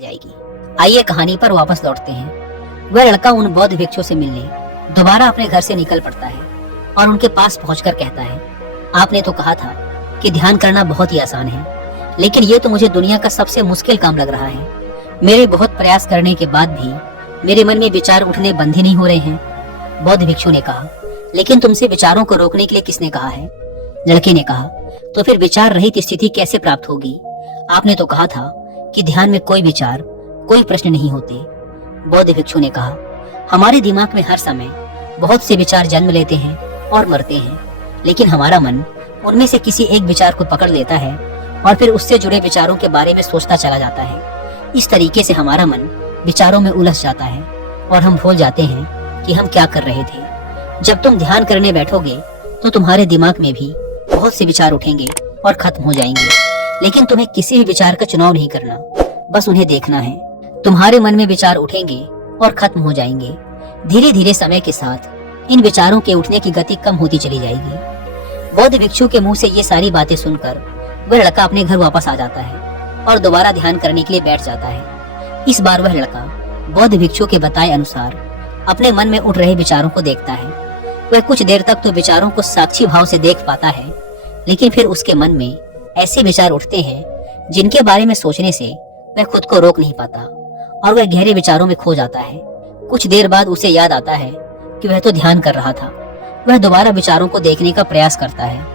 मिल जाएगी। आइए कहानी पर वापस लौटते हैं। वह लड़का उन बौद्ध भिक्षु से मिलने दोबारा अपने घर से निकल पड़ता है और उनके पास पहुंचकर कहता है, आपने तो कहा था कि ध्यान करना बहुत ही आसान है, लेकिन ये तो मुझे दुनिया का सबसे मुश्किल काम लग रहा है। मेरे बहुत प्रयास करने के बाद भी मेरे मन में विचार उठने बंद ही नहीं हो रहे हैं। बौद्ध भिक्षु ने कहा, लेकिन तुमसे विचारों को रोकने के लिए किसने कहा है? लड़के ने कहा, तो फिर विचार रहित स्थिति कैसे प्राप्त होगी? आपने तो कहा था कि ध्यान में कोई विचार, कोई प्रश्न नहीं होते। बौद्ध भिक्षु ने कहा, हमारे दिमाग में हर समय बहुत से विचार जन्म लेते हैं और मरते हैं, लेकिन हमारा मन उनमें से किसी एक विचार को पकड़ लेता है और फिर उससे जुड़े विचारों के बारे में सोचता चला जाता है। इस तरीके से हमारा मन विचारों में उलझ जाता है और हम भूल जाते हैं कि हम क्या कर रहे थे। जब तुम ध्यान करने बैठोगे तो तुम्हारे दिमाग में भी बहुत से विचार उठेंगे और खत्म हो जाएंगे, लेकिन तुम्हें किसी भी विचार का चुनाव नहीं करना, बस उन्हें देखना है। तुम्हारे मन में विचार उठेंगे और खत्म हो जाएंगे। धीरे धीरे समय के साथ इन विचारों के उठने की गति कम होती चली जाएगी। बौद्ध भिक्षु के मुंह से ये सारी बातें सुनकर वह लड़का अपने घर वापस आ जाता है और दोबारा ध्यान करने के लिए बैठ जाता है। इस बार वह लड़का बौद्ध भिक्षु के बताए अनुसार अपने मन में उठ रहे विचारों को देखता है। वह कुछ देर तक तो विचारों को साक्षी भाव से देख पाता है, लेकिन फिर उसके मन में ऐसे विचार उठते हैं जिनके बारे में सोचने से वह खुद को रोक नहीं पाता और वह गहरे विचारों में खो जाता है। कुछ देर बाद उसे याद आता है कि वह तो ध्यान कर रहा था। वह दोबारा विचारों को देखने का प्रयास करता है,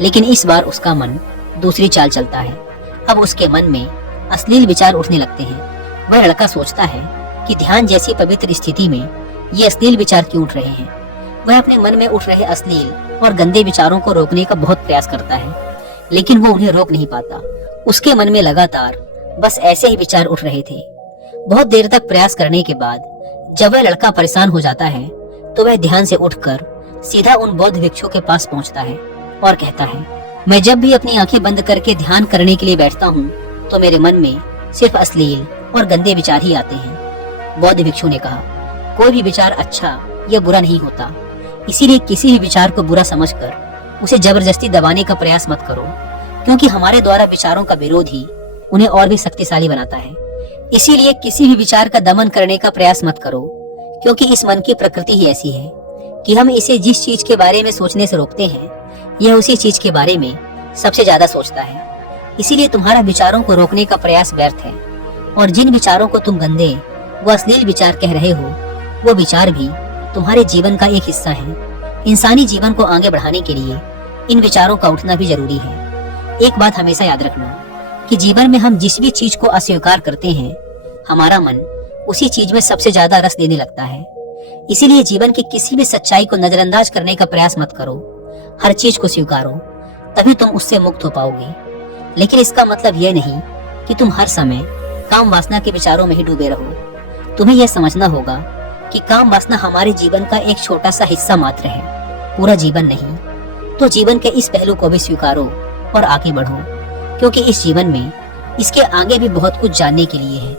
लेकिन इस बार उसका मन दूसरी चाल चलता है। अब उसके मन में अश्लील विचार उठने लगते हैं। वह लड़का सोचता है कि ध्यान जैसी पवित्र स्थिति में ये अश्लील विचार क्यों उठ रहे हैं। वह अपने मन में उठ रहे अश्लील और गंदे विचारों को रोकने का बहुत प्रयास करता है, लेकिन वो उन्हें रोक नहीं पाता। उसके मन में लगातार बस ऐसे ही विचार उठ रहे थे। बहुत देर तक प्रयास करने के बाद जब वह लड़का परेशान हो जाता है तो वह ध्यान से उठकर सीधा उन बौद्ध भिक्षु के पास पहुंचता है और कहता है, मैं जब भी अपनी आंखें बंद करके ध्यान करने के लिए बैठता हूँ तो मेरे मन में सिर्फ अश्लील और गंदे विचार ही आते हैं। बौद्ध भिक्षु ने कहा, कोई भी विचार अच्छा या बुरा नहीं होता, इसीलिए किसी भी विचार को बुरा समझकर उसे जबरदस्ती दबाने का प्रयास मत करो, क्योंकि हमारे द्वारा विचारों का विरोध ही उन्हें और भी शक्तिशाली बनाता है। इसीलिए किसी भी विचार का दमन करने का प्रयास मत करो, क्योंकि इस मन की प्रकृति ही ऐसी है कि हम इसे जिस चीज के बारे में सोचने से रोकते हैं, यह उसी चीज के बारे में सबसे ज्यादा सोचता है। इसीलिए तुम्हारा विचारों को रोकने का प्रयास व्यर्थ है, और जिन विचारों को तुम गंदे व अश्लील विचार कह रहे हो, वो विचार भी तुम्हारे जीवन का एक हिस्सा है। इंसानी जीवन को आगे बढ़ाने के लिए इन विचारों का उठना भी जरूरी है। एक बात हमेशा याद रखना कि जीवन में हम जिस भी चीज को अस्वीकार करते हैं, हमारा मन उसी चीज में सबसे ज्यादा रस लेने लगता है। इसीलिए जीवन की किसी भी सच्चाई को नजरअंदाज करने का प्रयास मत करो। हर चीज को स्वीकारो, तभी तुम उससे मुक्त हो पाओगे। लेकिन इसका मतलब यह नहीं कि तुम हर समय काम वासना के विचारों में ही डूबे रहो। तुम्हें यह समझना होगा कि काम वासना हमारे जीवन का एक छोटा सा हिस्सा मात्र है, पूरा जीवन नहीं। तो जीवन के इस पहलू को भी स्वीकारो और आगे बढ़ो, क्योंकि इस जीवन में इसके आगे भी बहुत कुछ जानने के लिए है।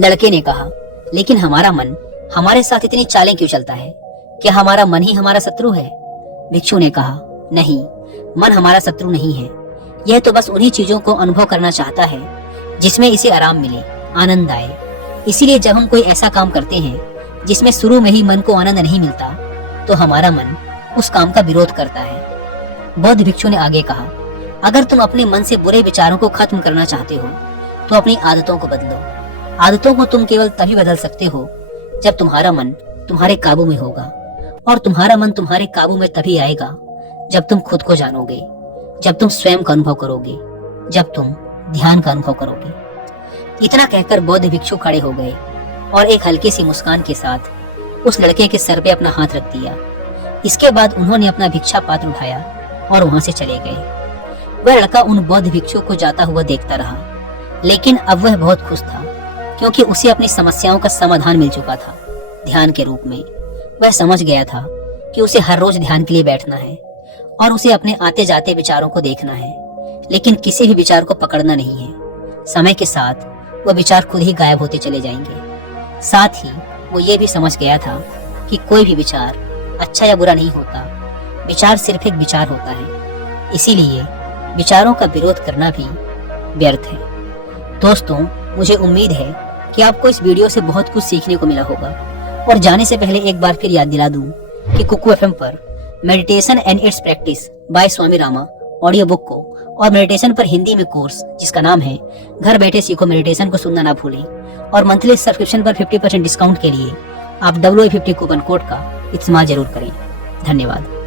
लड़के ने कहा, लेकिन हमारा मन हमारे साथ इतनी चालें क्यों चलता है? क्या हमारा मन ही हमारा शत्रु है? भिक्षु ने कहा, नहीं, मन हमारा शत्रु नहीं है। यह तो बस उन्हीं चीजों को अनुभव करना चाहता है जिसमें इसे आराम मिले, आनंद आए। इसीलिए जब हम कोई ऐसा काम करते हैं जिसमें शुरू में ही मन को आनंद नहीं मिलता, तो हमारा मन उस काम का विरोध करता है। बौद्ध भिक्षु ने आगे कहा, अगर तुम अपने मन से बुरे विचारों को खत्म करना चाहते हो तो अपनी आदतों को बदलो। आदतों को तुम केवल तभी बदल सकते हो जब तुम्हारा मन तुम्हारे काबू में होगा, और तुम्हारा मन तुम्हारे काबू में तभी आएगा जब तुम खुद को जानोगे, जब तुम स्वयं का अनुभव करोगे, जब तुम ध्यान का अनुभव करोगे। इतना कहकर बौद्ध भिक्षु खड़े हो गए और एक हल्की सी मुस्कान के साथ उस लड़के के सर पे अपना हाथ रख दिया। इसके बाद उन्होंने अपना भिक्षा पात्र उठाया और वहां से चले गए। वह लड़का उन बौद्ध भिक्षु को जाता हुआ देखता रहा, लेकिन अब वह बहुत खुश था, क्योंकि उसे अपनी समस्याओं का समाधान मिल चुका था ध्यान के रूप में। वह समझ गया था कि उसे हर रोज ध्यान के लिए बैठना है और उसे अपने आते जाते विचारों को देखना है, लेकिन किसी भी विचार को पकड़ना नहीं है। समय के साथ वह विचार खुद ही गायब होते चले जाएंगे। साथ ही वो ये भी समझ गया था कि कोई भी विचार अच्छा या बुरा नहीं होता, विचार सिर्फ एक विचार होता है। इसीलिए विचारों का विरोध करना भी व्यर्थ है। दोस्तों, मुझे उम्मीद है कि आपको इस वीडियो से बहुत कुछ सीखने को मिला होगा। और जाने से पहले एक बार फिर याद दिला दूं कि कुकू एफएम पर meditation and it's practice by Swami Rama audio book को और मेडिटेशन पर हिंदी में कोर्स जिसका नाम है घर बैठे सीखो मेडिटेशन को सुनना ना भूलें। और मंथली सब्सक्रिप्शन पर 50% डिस्काउंट के लिए आप WA50 कूपन कोड का इस्तेमाल जरूर करें। धन्यवाद।